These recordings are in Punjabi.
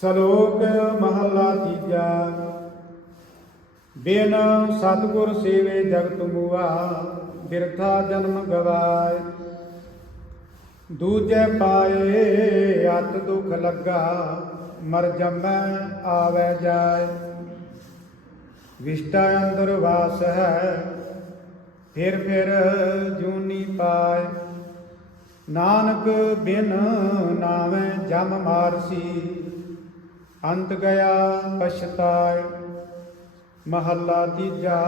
ਸ਼ਲੋਕ ਮਹਲਾ ਤੀਜਾ। ਬਿਨ ਸਤਗੁਰ ਸੇਵੇ ਜਗਤ ਮੁਆ ਬਿਰਥਾ ਜਨਮ ਗਵਾਏ। ਦੂਜੇ ਪਾਏ ਅਤ ਦੁਖ ਲੱਗਾ, ਮਰ ਜੰਮੈ ਆਵੈ ਜਾਏ। ਵਿਸ਼ਟਾ ਅੰਦਰ ਵਾਸ ਹੈ, ਫਿਰ ਫਿਰ ਜੂਨੀ ਪਾਏ। ਨਾਨਕ ਬਿਨ ਨਾਵੇਂ ਜਮ ਮਾਰਸੀ ਅੰਤ ਗਿਆ ਪਛਤਾਏ, ਮਹੱਲਾ ਤੀਜਾ।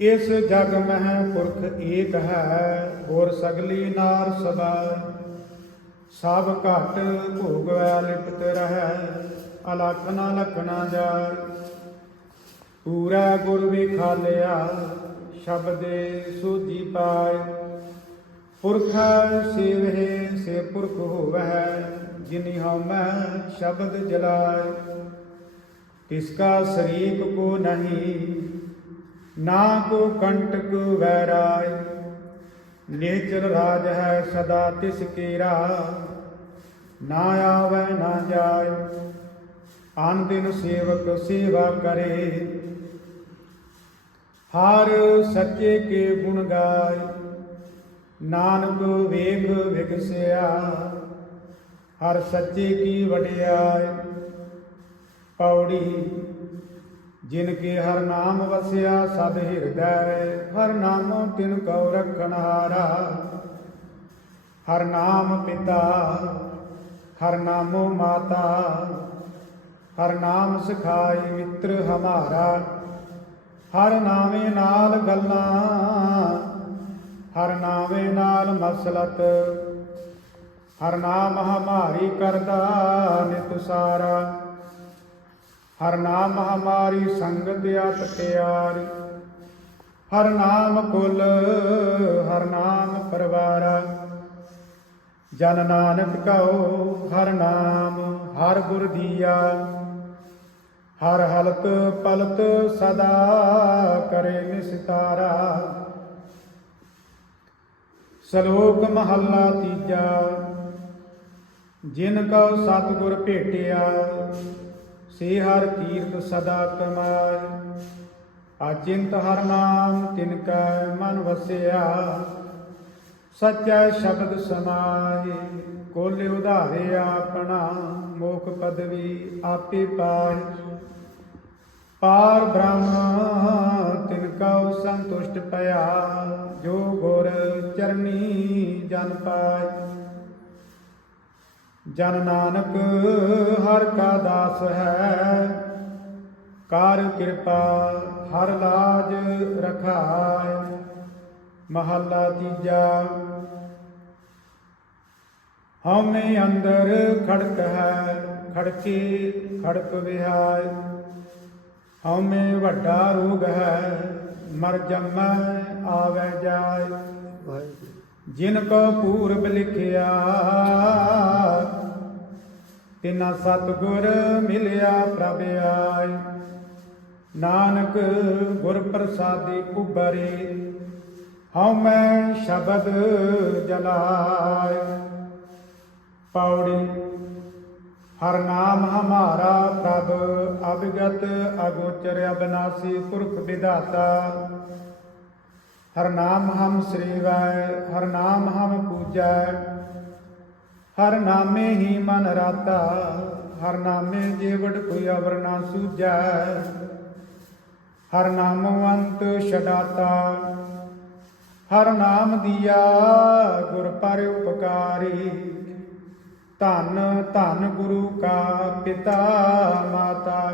ਇਸ ਜਗ ਮਹਿ ਪੁਰਖ ਏਕ ਹੈ, ਹੋਰ ਸਗਲੀ ਨਾਰ ਸਦਾ ਸਭ ਘਟ ਭੋਗਵੈ ਲਿਪਤ ਰਹੈ ਅਲਖ ਨਾ ਲਖਣਾ ਜਾਏ। ਪੂਰਾ ਗੁਰ ਵਿਖਾਲਿਆ, ਸ਼ਬਦੇ ਸੋਧੀ ਪਾਏ। ਪੁਰਖ ਸੇਵਹਿ ਸੇ ਪੁਰਖ ਹੋਵੈ ਜਿਨਿ ਹਉਮੈ ਸ਼ਬਦ ਜਲਾਏ ਤਿਸ ਕਾ ਸ਼ਰੀਕ ਕੋ ਨਹੀਂ, ਨਾ ਕੋ ਕੰਟਕ ਵੈਰਾਇ। ਨੇਚਰ ਰਾਜ ਹੈ ਸਦਾ ਤਿਸ ਕੀਰਾ, ਨਾ ਆਵੈ, ਨਾ ਜਾਏ ਆਨ ਦਿਨ ਸੇਵਕ ਸੇਵਾ ਕਰੇ, ਹਰ ਸੱਚੇ ਕੇ ਗੁਣ ਗਾਏ ਨਾਨਕ ਵੇਖ ਵਿਗਸਿਆ, ਹਰ ਸੱਚੇ ਕੀ ਵਡਿਆਈ ਪੌੜੀ ਜਿਨ ਕੇ ਹਰ ਨਾਮ ਵਸਿਆ, ਸਦ ਹਿਰਦੈ ਹਰ ਨਾਮੋ ਤਿਨ ਕਉ ਰਖਣ ਹਾਰਾ। ਹਰ ਨਾਮ ਪਿਤਾ, ਹਰ ਨਾਮੋ ਮਾਤਾ, ਹਰ ਨਾਮ ਸਿਖਾਈ ਮਿੱਤਰ ਹਮਾਰਾ। ਹਰ ਨਾਮੇ ਨਾਲ ਗੱਲਾਂ ਹਰ ਨਾਮੇ ਨਾਲ ਮਸਲਤ। ਹਰ ਨਾਮ ਹਮਾਰੀ ਕਰਦਾ ਨਿਤ ਸਾਰਾ। ਹਰ ਨਾਮ ਹਮਾਰੀ ਸੰਗਤ ਅਤ ਪਿਆਰੀ ਹਰ ਨਾਮ ਕੁਲ, ਹਰ ਨਾਮ ਪਰਵਾਰਾ। ਜਨ ਨਾਨਕ ਕਉ ਹਰ ਨਾਮ, ਹਰ ਗੁਰ ਦੀਆ। ਹਰ ਹਲਤ ਪਲਤ ਸਦਾ ਕਰੇ ਨਿਸਤਾਰਾ। ਸ਼ਲੋਕ ਮਹੱਲਾ ਤੀਜਾ। ਜਿਨ ਕਉ ਸਤਿਗੁਰ ਭੇਟਿਆ, ਸੇ ਹਰ ਕੀਰਤ ਸਦਾ ਕਮਾਇ। ਅਚਿੰਤ ਹਰ ਨਾਮ ਤਿਨ ਕੈ ਮਨ ਵਸਿਆ, ਸੱਚਾ ਸ਼ਬਦ ਸਮਾਏ। ਕੋਲੇ ਉਧਾਰੇ ਆਪਣਾ, ਮੋਖ ਪਦਵੀ ਆਪੇ ਪਾਏ। ਪਾਰ ਬ੍ਰਹਮ, ਤਿਨ ਕਉ ਸੰਤੁਸ਼ਟ ਪਿਆ, ਜੋ ਗੁਰ ਚਰਨੀ ਜਨ ਪਾਇ। ਜਨ ਨਾਨਕ, ਹਰ ਕਾ ਦਾਸ ਹੈ, ਕਰ ਕਿਰਪਾ ਹਰ ਲਾਜ ਰਖਾਇ। ਮਹੱਲਾ ਤੀਜਾ, ਹਉਮੈ ਅੰਦਰ ਖੜਕ ਹੈ, ਖੜਕੇ ਖੜਕ ਵਿਹਾਇ। ਹਉਮੈ ਵੱਡਾ ਰੋਗ ਹੈ, ਮਰ ਜੰਮੈ, ਆਵੈ ਜਾਏ। ਜਿਨ ਕੋ ਪੂਰਬ ਲਿਖਿਆ, ਤਿਨਾ ਸਤਗੁਰ ਮਿਲਿਆ ਪ੍ਰਭ ਆਈ ਨਾਨਕ ਗੁਰ ਪ੍ਰਸਾਦੀ ਉਬਰੇ ਹਉ ਮੈਂ ਸ਼ਬਦ ਜਲਾਇ ਪੌੜੀ ਹਰ ਨਾਮ ਹਮਾਰਾ ਪ੍ਰਭ ਅਭਿਗਤ ਅਗੋਚਰ ਅਬਨਾਸੀ ਪੁਰਖ ਵਿਧਾਤਾ। ਹਰ ਨਾਮ ਹਮ ਸ੍ਰੀਵੈ, ਹਰ ਨਾਮ ਹਮ ਪੂਜੈ। ਹਰ ਨਾਮੇ ਹੀ ਮਨ ਰਾਤਾ, ਹਰ ਨਾਮੇ ਜੀਵੜ ਕੋਈ ਅਵਰ ਨਾ ਸੂਝੈ ਹਰ ਨਾਮੋ ਛਡਾਤਾ, ਹਰ ਨਾਮ ਦੀਆ ਗੁਰ ਪਰ ਉਪਕਾਰੀ ਧੰਨ ਧੰਨ ਗੁਰੂ ਕਾ ਪਿਤਾ ਮਾਤਾ।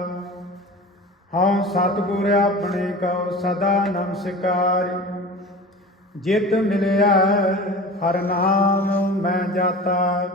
ਹਉ ਸਤਿਗੁਰ ਆਪਣੇ ਕਉ ਸਦਾ ਨਮਸਕਾਰ। ਜਿਤ ਮਿਲਿਆ ਹਰ ਨਾਮ ਮੈਂ ਜਾਤਾ।